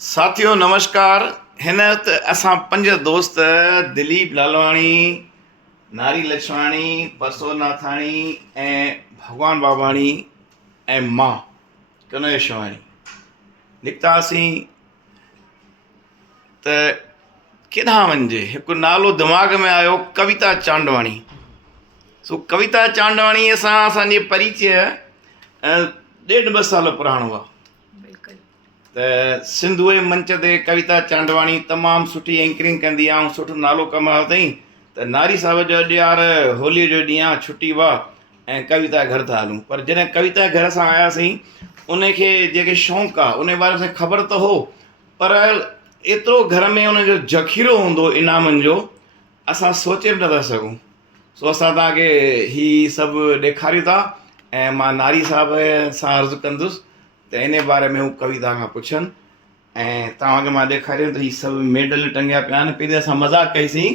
साथियों नमस्कार। हिन वक़्तु असां 5 दोस्त दिलीप लालवाणी, नारी लछवाणी, परसो नाथाणी ऐं भगवान बाबाणी ऐं मां कनैया शिवाणी निकितासीं त केॾांहुं वञिजे। हिकु नालो दिमाग़ में आयो, कविता चांडवाणी। कविता चांडवाणी सां असांजी परिचय 1.5-2 साल पुराणो आहे। त सिंधू जे मंच ते कविता चांडवाणी तमामु सुठी एंकरिंग कंदी आहे ऐं सुठो नालो कमायो अथई। त नारी साहिब जो अॼु यार होलीअ जो ॾींहुं आहे, छुटी हुआ ऐं कविता घर था हलूं। पर जॾहिं कविता घर सां आयासीं, उनखे जेके शौक़ु आहे उन बारे में ख़बर त हो, पर एतिरो घर में उनजो ज़ख़ीरो हूंदो इनामनि जो, असां सोचे बि नथा सघूं। असां तव्हांखे हीअ सभु ॾेखारियूं था ऐं मां नारी साहिब सां अर्ज़ु कंदुसि त इन बारे में हू कविता खां पुछनि। ऐं तव्हांखे मां ॾेखारियो त हीअ सभु मेडल टंगिया पिया आहिनि। पहिरीं असां मज़ाक़ कईसीं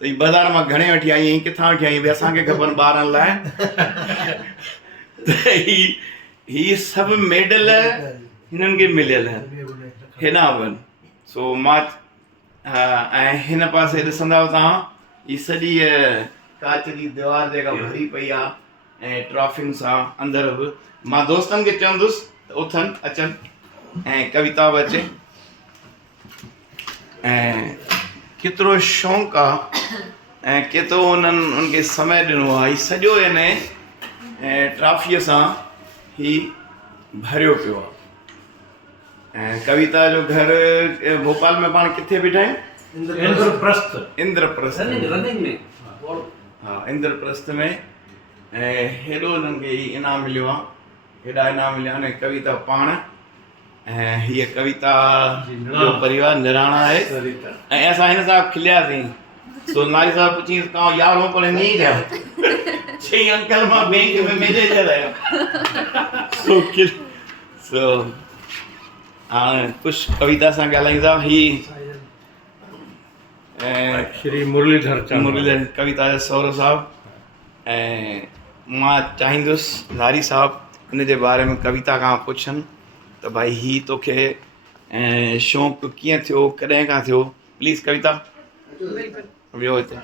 त हीअ बाज़ार मां घणे वठी आई आहीं, किथां वठी आई आहीं, भई असांखे खपनि ॿारनि लाइ। त हीअ सभु मेडल हिननि खे मिलियल आहिनि, हेॾां वञ। मां ऐं हिन पासे ॾिसंदव तव्हां, हीअ सॼी कांच जी दीवार जेका भरी पई आहे ऐं ट्रॉफियुनि सां अंदरि बि। मां दोस्तनि खे चवंदुसि त उथनि अचनि ऐं कविता बि अचे। ऐं केतिरो शौक़ु आहे ऐं केतिरो उनखे समय ॾिनो आहे। हीअ सॼो इन ट्रॉफीअ सां ही भरियो पियो आहे। ऐं कविता जो घर भोपाल में पाण किथे बीठा आहियूं? इंद्रप्रस्थ में। ऐं हेॾो हिननि खे इनाम मिलियो आहे, हेॾा इनाम मिलिया आहिनि। कविता पाण ऐं हीअ कविता जो परिवार निराणा आहे। ऐं असां हिन सां खिलियासीं। नारी साहिब पुछी तव्हां यारहों पढ़ंदी ई रहिया? चई अंकल मां बैंक में मैनेजर आहियां। हाणे कुझु कविता सां ॻाल्हाईंदा। श्री मुरलीधर कविता जा सौरव साहब। ऐं मां चाहींदुसि नारी साहब इन जे बारे में कविता खां पुछनि त भाई हीअ तोखे शौक़ु कीअं थियो, कॾहिं खां थियो। प्लीज़ कविता वियो हिते।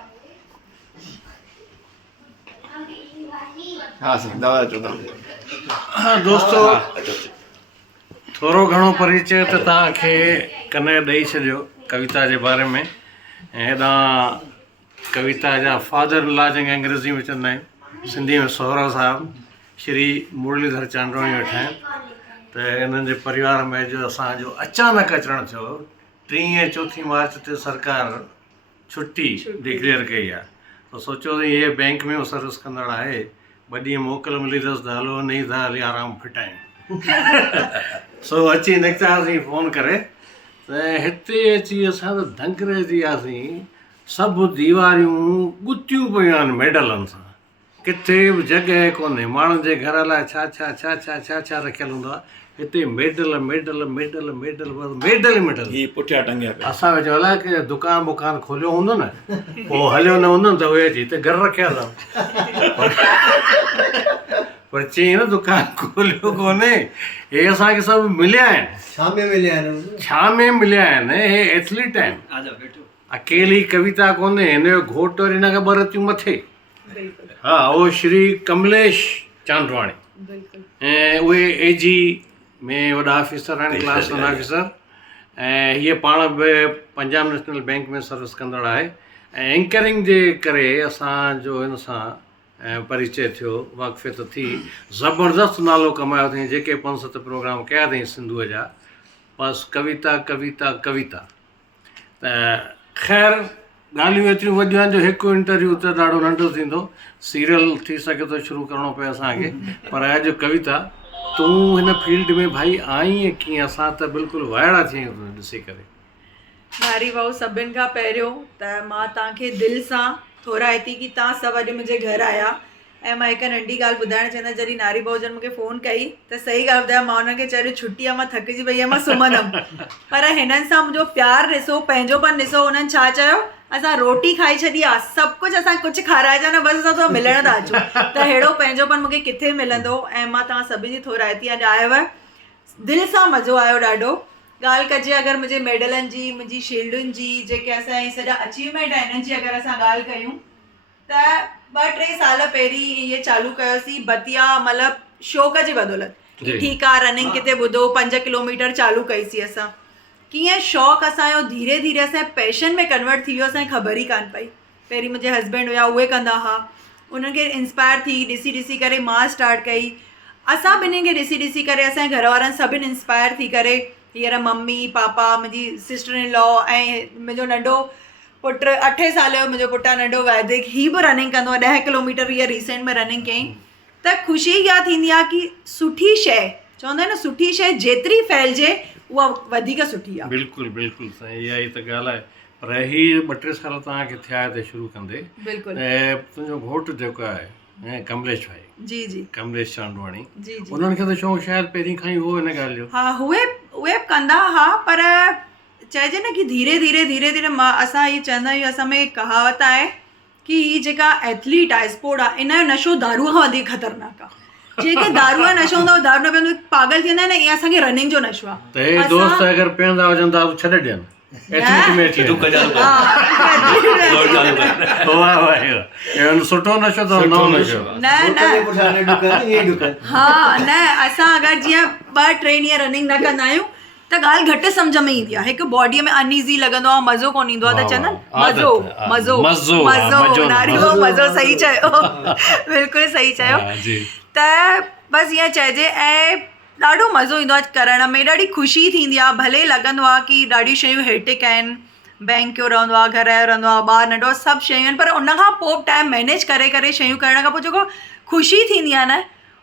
हा साईं, दवा अचो तव्हां। हाँ दोस्तो, थोरो घणो परिचय त तव्हांखे कन्या ॾेई छॾियो कविता जे बारे में। ऐं हेॾां कविता जा फादर इन लॉ जंहिंखे अंग्रेज़ी में चवंदा आहियूं, सिंधी में सौरव साहिबु श्री मुरलीधर चांडवाणी वेठा आहिनि। त इन्हनि जे परिवार में जो असांजो अचानक अचणु थियो, 3-4 मार्च ते सरकार छुट्टी डिक्लेयर कई आहे। त सोचियो त इहे बैंक में सर्विस कंदड़ आहे, 2 ॾींहं मोकल मिली अथसि त हलो नहीं था हली आराम फिटायूं। अची निकितासीं फ़ोन करे। त हिते अची असां त दंग रहिजी वियासीं। सभु दीवारियूं गुथियूं पियूं आहिनि मेडलनि सां, किथे बि जॻह कोन्हे। माण्हुनि जे घर लाइ छा छा छा छा छा छा रखियलु हूंदो आहे, हिते medal medal medal medal medal ई मेडल। ही पुठियां टंगिया पिया। असां वेठो अलाए की दुकान बुकान खोलियो हूंदो न, पोइ हलियो न हूंदो न त उहे अची हिते घर रखिया अथव। पर चई न दुकान खोलियो कोन्हे, हे असांखे सभु मिलिया आहिनि। छा में मिलिया आहिनि? हे एथलीट आहिनि। अकेली कविता कोन्हे, हिनजो घोटु वरी हिन खां 2 रतियूं मथे। हा, उहो श्री कमलेश चांडवाणी। ऐं उहे AG में वॾा ऑफिसर आहिनि, क्लास 1 ऑफिसर। ऐं हीअ पाण बि पंजाब नेशनल बैंक में सर्विस कंदड़ आहे। ऐं एंकरिंग जे करे असांजो हिन सां परिचय थियो, वाक़फ़ियत थी। ज़बरदस्त नालो कमायो अथई। जेके 5-7 प्रोग्राम कया अथई सिंधूअ जा, बसि कविता कविता कविता। त ख़ैर ॻाल्हियूं एतिरियूं वॾियूं आहिनि जो हिकु इंटरव्यू त ॾाढो नंढो थींदो, सीरियल थी सघे थो शुरू करिणो पए असांखे। पर अॼु कविता तूं हिन फील्ड में भाई आई कीअं? असां त बिल्कुलु वाइड़ा थी वियूं ॾिसी करे। नारी भाऊ, सभिनि खां पहिरियों त मां तव्हांखे दिलि सां थोराए थी की तव्हां सभु अॼु मुंहिंजे घरु आया। ऐं मां हिकु नंढी ॻाल्हि ॿुधाइणु चाहींदा, जॾहिं नारी भाऊ जन मूंखे फ़ोन कई त सही ॻाल्हि ॿुधायां, मां हुनखे चयो छुटी आहे, मां थकिजी पई आहियां, मां सुम्हंदमि। पर हिननि सां मुंहिंजो प्यारु ॾिसो, पंहिंजोपन ॾिसो। हुननि छा चयो, असां रोटी खाई छॾी आहे, सभु कुझु असां कुझु खाराइजो न, बसि असां तो मिलण था अचूं। त अहिड़ो पंहिंजोपन मूंखे किथे मिलंदो। ऐं मां तव्हां सभिनी जी थोराइती अॼु आयव, दिलि सां मज़ो आयो ॾाढो। ॻाल्हि कजे अगरि मुंहिंजे मेडलनि जी, मुंहिंजी शील्डुनि जी, जेके असांजी सॼा अचीवमेंट आहिनि हिननि जी अगरि असां ॻाल्हि कयूं त 2-3 साल पहिरीं इहे चालू कयोसीं बतिया, मतिलबु शौक़ जी बदौलत कि ठीकु आहे रनिंग किथे ॿुधो 5 किलोमीटर चालू कईसीं असां। कीअं शौक़ु असांजो धीरे धीरे असांजे पैशन में कन्वर्ट थी वियो, असांखे ख़बर ई कान पई। पहिरीं मुंहिंजे हस्बैंड हुया, उहे कंदा हुआ, उन्हनि खे इंस्पायर थी ॾिसी करे मां स्टार्ट कई। असां ॿिन्हिनि खे ॾिसी करे असांजे घर वारनि सभिनि इंस्पायर थी करे हींअर मम्मी पापा, मुंहिंजी सिस्टर इन लॉ ऐं मुंहिंजो नंढो पुटु 8 साल जो मुंहिंजो पुटु आहे नंढो वैदिक, ही बि रनिंग कंदो आहे 10 किलोमीटर हीअ रिसेंट में रनिंग कयईं। त ख़ुशी इहा थींदी आहे कि सुठी शइ, चवंदा आहिनि न सुठी शइ जेतिरी फैलिजे उहा वधीक सुठी आहे। बिल्कुलु बिल्कुलु साईं, इहा ई त ॻाल्हि आहे। पर हीअ 2-3 साल तव्हांखे थिया हिते शुरू कंदे, बिल्कुलु। ऐं तुंहिंजो घोटु जेको आहे ऐं कमलेश भाई, जी जी, कमलेश चांदवाणी, जी जी, उन्हनि खे त शौक़ु शायदि पहिरीं खां ई हो हिन ॻाल्हि जो। हा, उहे कंदा हुआ, पर चइजे न कि धीरे धीरे मां असां इहे चवंदा आहियूं, असां में कहावत आहे कि ही जेका एथलीट आहे, स्पोर्ट आहे, इन जो नशो दारूअ खां वधीक ख़तरनाक आहे। जेके दारूअ जो नशो हूंदो आहे, दारू न पीअंदो पागल थी वेंदा आहिनि, ईअं असांखे रनिंग जो नशो आहे। त हे दोस्त अगरि पीअंदा हुजनि त छॾे ॾियनि, एथलीट में अची सुठो नशो अथव, नओं नशो न हा न, असां अगरि जीअं 2-3 ॾींहं रनिंग न कंदा आहियूं त ॻाल्हि घटि सम्झ में ईंदी आहे। हिकु बॉडीअ में अनईज़ी लॻंदो आहे, मज़ो कोन ईंदो आहे, त चवंदा आहिनि मज़ो नारी वो मज़ो, सही चयो, बिल्कुलु सही चयो। त बसि ईअं चइजे, ऐं ॾाढो मज़ो ईंदो आहे करण में, ॾाढी ख़ुशी थींदी आहे। भले लॻंदो आहे कि ॾाढी शयूं हेटिक आहिनि, बैंक जो रहंदो आहे, घर जो रहंदो आहे, ॿार नंढो, सभु शयूं आहिनि, पर उनखां पोइ टाइम मैनेज करे शयूं करण खां पोइ जेको ख़ुशी थींदी आहे न,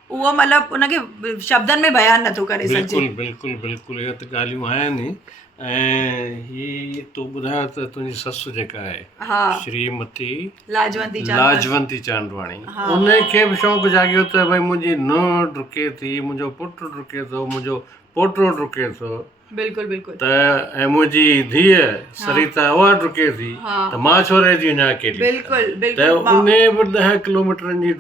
उहो मतिलबु उनखे शब्दनि में बयानु नथो करे सघिजे। बिल्कुलु इहे त ॻाल्हियूं आहिनि। ऐं ही तूं ॿुधायो त तुंहिंजी ससु जेका आहे श्रीमती लाजवंती चांदवाणी, उनखे बि शौक़ु जाॻियो त भई मुंहिंजी नुंहुं डुके थी, मुंहिंजो पुटु डुके थो, मुंहिंजो पोटो डुके थो, बिल्कुलु त ऐं मुंहिंजी धीअ सरिता उहा डुके थी, त मां छो रहिजी वञा अकेली। त उन बि 10 किलोमीटरनि जी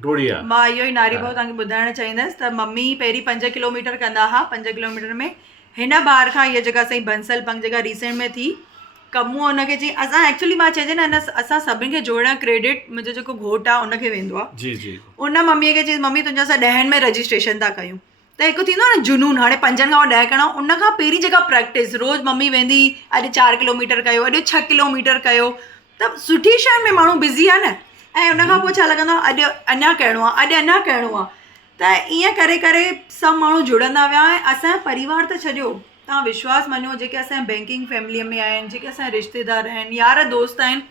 डोड़ी आहे। मां इहो ई नारी भाउ तव्हांखे ॿुधाइणु चाहींदसि त मम्मी पहिरीं 5 किलोमीटर कंदा हुआ। 5 किलोमीटर में हिन बार खां इहा जेका असांजी बंसल पंग जेका रिसेंट में थी, कमु हुनखे चई असां एक्चुअली, मां चइजे न असां सभिनि खे जोड़ण क्रेडिट मुंहिंजो जेको घोटु आहे उनखे वेंदो आहे। जी जी, उन मम्मीअ खे चई मम्मी तुंहिंजा असां 10 में रजिस्ट्रेशन था कयूं, त हिकु थींदो आहे न जुनून, हाणे 5 खां 10 करणो। उनखां पहिरीं जेका प्रैक्टिस, रोज़ु मम्मी वेंदी, अॼु 4 किलोमीटर कयो, अॼु 6 किलोमीटर कयो, त सुठी शइ में माण्हू बिज़ी आहे न। ऐं उनखां पोइ छा लॻंदो आहे, अॼु अञा करिणो आहे, अॼु अञा करिणो आहे। त ईअं करे सभु माण्हू जुड़ंदा विया। ऐं असांजो परिवार त छॾियो, तव्हां विश्वास मञो, जेके असांजे बैंकिंग फैमिलीअ में आहिनि, जेके असांजा रिश्तेदार आहिनि, यार दोस्त आहिनि,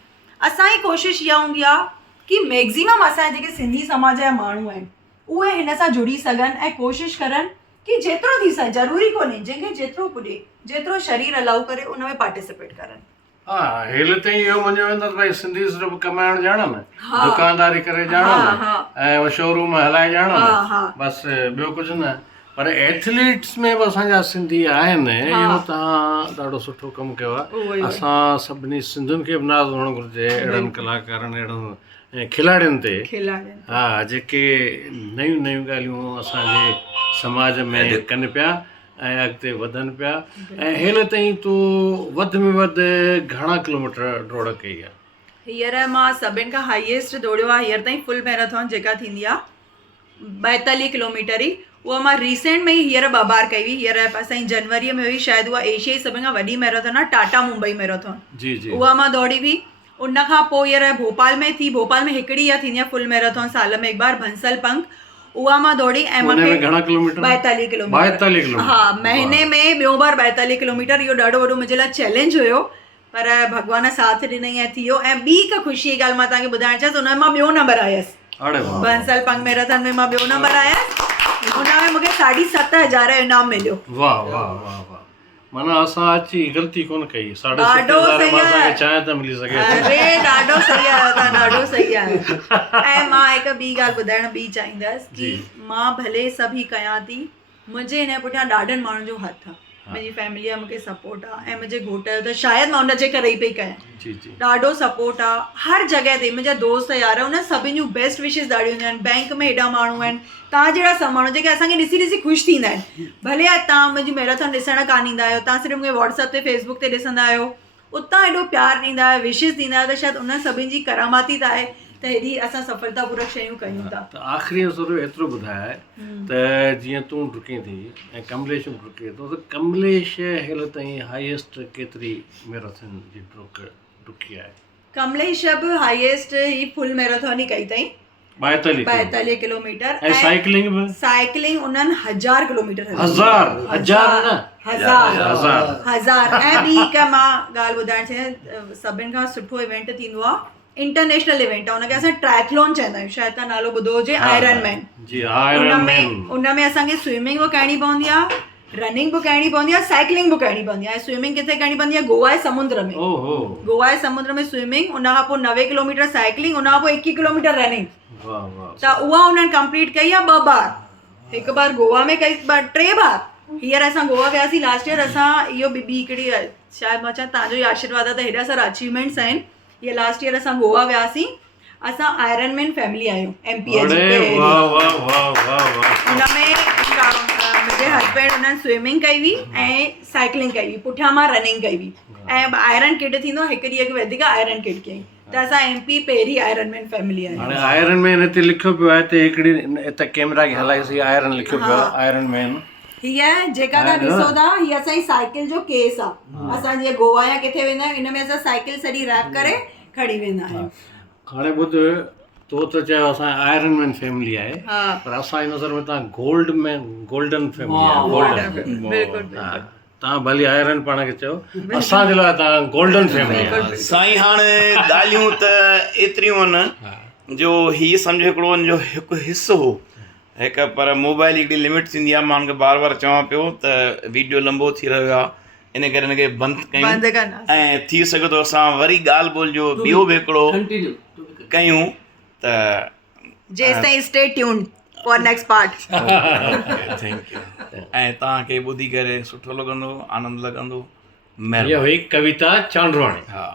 असांजी कोशिशि इहा हूंदी आहे कि मैक्ज़िमम असांजे जेके सिंधी समाज जा माण्हू आहिनि उहे हिन सां जुड़ी सघनि ऐं कोशिशि करनि कि जेतिरो थी सघे, ज़रूरी कोन्हे, जंहिंखे जेतिरो पुॼे, जेतिरो शरीर अलाउ करे उन में पार्टिसिपेट करनि। हा, हेल ताईं इहो मञियो वेंदो त भई सिंधी सिर्फ़ु कमाइण ॼाणनि, दुकानदारी करे ॼाणनि ऐं शोरूम हलाए ॼाणनि, बसि ॿियो कुझु न। पर एथलीट्स में बि असांजा सिंधी आहिनि, इहो तव्हां ॾाढो सुठो कमु कयो आहे। असां सभिनी सिंधियुनि खे बि नाज़ हुअणु घुरिजे अहिड़नि कलाकारनि, अहिड़नि खिलाड़ियुनि ते, हा, जेके नयूं ॻाल्हियूं असांजे समाज में कनि पिया ऐं अॻिते वधनि पिया। ऐं हेल ताईं तूं वधि में वधि घणा किलोमीटर डोड़ कई आहे? हींअर मां सभिनि खां हाईएस्ट दौड़ियो आहे हींअर ताईं फुल मैराथन जेका थींदी आहे 42 किलोमीटर ई, उहा मां रिसेंट में ई हींअर 2 बार कई हुई। हींअर असांजी जनवरीअ में हुई, शायदि उहा एशिया जी सभिनि खां वॾी मैराथन आहे, टाटा मुंबई मैराथन, जी जी, उहा मां दौड़ी हुई। उनखां पोइ हींअर भोपाल में थी, भोपाल में हिकिड़ी इहा थींदी आहे फुल मैराथन साल में हिकु बार, बंसल पंख, उहा मां दौड़ी। ऐं मूंखे घणा किलोमीटर? 42 किलोमीटर। हा, महीने में ॿियों बार 42 किलोमीटर। इहो ॾाढो वॾो मुंहिंजे लाइ चैलेंज हुयो, पर भॻवान साथ ॾिनई ऐं थी वियो। ऐं ॿी हिकु ख़ुशी जी ॻाल्हि मां तव्हांखे ॿुधाइणु चाहियां, हुन में मां ॿियों नंबर आयसि। बंसल पंख मैराथन में मां ॿियों नंबर आयसि, हुन में मूंखे 7,500 जो इनाम मिलियो। वाह वाह वाह वाह, माना असां अची ग़लती कोन कई। 7,500 चांहि त मिली सघे। अरे ॾाढो सही आहे, तव्हां ॾाढो सही आहे। ऐं मां हिकु ॿी ॻाल्हि ॿुधाइणु ॿी चाहींदसि कि मां भले सभु ही कयां थी, मुंहिंजे हिन पुठियां ॾाढनि माण्हुनि जो हथु आहे। मुंहिंजी फैमिलीअ जो मूंखे सपोर्ट आहे ऐं मुंहिंजे घोट जो त शायदि मां हुनजे करे ई पई कयां जी जी ॾाढो सपोर्ट आहे हर जॻह ते मुंहिंजा दोस्त यार उन सभिनि जूं बेस्ट विशिस ॾाढियूं हूंदियूं आहिनि बैंक में हेॾा माण्हू आहिनि तव्हां जहिड़ा सभु माण्हू जेके असांखे ॾिसी ॾिसी ख़ुशि थींदा आहिनि भले तव्हां मुंहिंजी मैराथन ॾिसण कान ईंदा आहियो तव्हां सिर्फ़ु मूंखे व्हाट्सअप ते फेसबुक ते ॾिसंदा आहियो उतां हेॾो प्यारु ॾींदा आहियो विशिस ॾींदा आहियो त शायदि उन सभिनि जी करामाती त आहे त हेॾी असां सफलतापूर्वक शयूं कयूं था त आख़िरी ज़रूरु एतिरो ॿुधाए त जीअं तूं डुकीं थी ऐं कमलेश बि डुके थो त कमलेश हींअर ताईं हाईएस्ट केतिरी मैराथन जी डुकी आहे कमलेश बि हाईएस्ट ही फुल मैराथन ई कई अथई 42 किलोमीटर ऐं साइकिलिंग बि साइकिलिंग उन्हनि 1000 किलोमीटर हज़ार ऐं ॿी हिकु मां ॻाल्हि ॿुधाइण चाहियां सभिनि खां सुठो इवेंट थींदो आहे इंटरनेशनल इवेंट आहे हुनखे असां ट्रायथलॉन चवंदा आहियूं शायदि तव्हां नालो ॿुधो हुजे आयरन मैन उनमें असांखे स्विमिंग बि करणी पवंदी आहे रनिंग बि करणी पवंदी आहे साइकिलिंग बि करणी पवंदी आहे ऐं स्विमिंग किथे करणी पवंदी आहे गोवा जे समुंद्र में गोवा जे समुंद्र में स्विमिंग उन खां पोइ 90 किलोमीटर साइकिलिंग उन खां पोइ 21 किलोमीटर रनिंग त उहा उन्हनि कंप्लीट कई आहे 2 बार हिकु बार गोवा में कई 3 बार हींअर असां गोवा वियासीं लास्ट ईयर असां इहो ॿी हिकिड़ी शायदि मां चवां तव्हांजो ई आशीर्वाद आहे त हेॾा सारा अचीवमेंट्स आहिनि इहे लास्ट ईयर असां गोवा वियासीं असां आयरन मैन फैमिली आहियूं MP हुनमें मुंहिंजे हस्बैंड उन्हनि स्विमिंग कई हुई ऐं साइकिलिंग कई हुई पुठियां मां रनिंग कई हुई ऐं आयरन किड थींदो हिकु ॾींहं खां वधीक आयरन किड कई त असां MP पहिरीं आयरन मैन फैमिली आहियूं हाणे आयरन मैन हिते लिखियो पियो आहे त हिकिड़ी हिते कैमरा खे हलाइसीं आयरन लिखियो पियो आहे आयरन मैन हीअ जेका तव्हां ॾिसो था हीअ असांजी साइकिल जो केस आहे असां जीअं गोवा या किथे वेंदा आहियूं हिन में असां साइकिल सॼी रैप करे खणी वेंदा आहियूं हाणे ॿुध तो त चयो असां आयरन मैन फैमिली आहे पर असांजी नज़र में तव्हां गोल्डन फैमिली आहे तव्हां भली आयरन पाण खे चयो असांजे लाइ तव्हां गोल्डन फैमिली आहे साईं हाणे ॻाल्हियूं त एतिरियूं आहिनि जो हीअ सम्झो हिकिड़ो हुनजो हिकु हिसो हो हिकु पर मोबाइल हिकिड़ी लिमिट थींदी आहे मां हुनखे बार बार चवां पियो त वीडियो लंबो थी रहियो आहे इन करे हिनखे बंदि कयूं ऐं थी सघे थो असां वरी ॻाल्हि ॿोल जो ॿियो बि हिकिड़ो कयूं त जेसि ताईं stay tuned for next part thank you ऐं तव्हांखे ॿुधी करे सुठो लॻंदो आनंद लॻंदो इहा हुई कविता चांडवाणी हा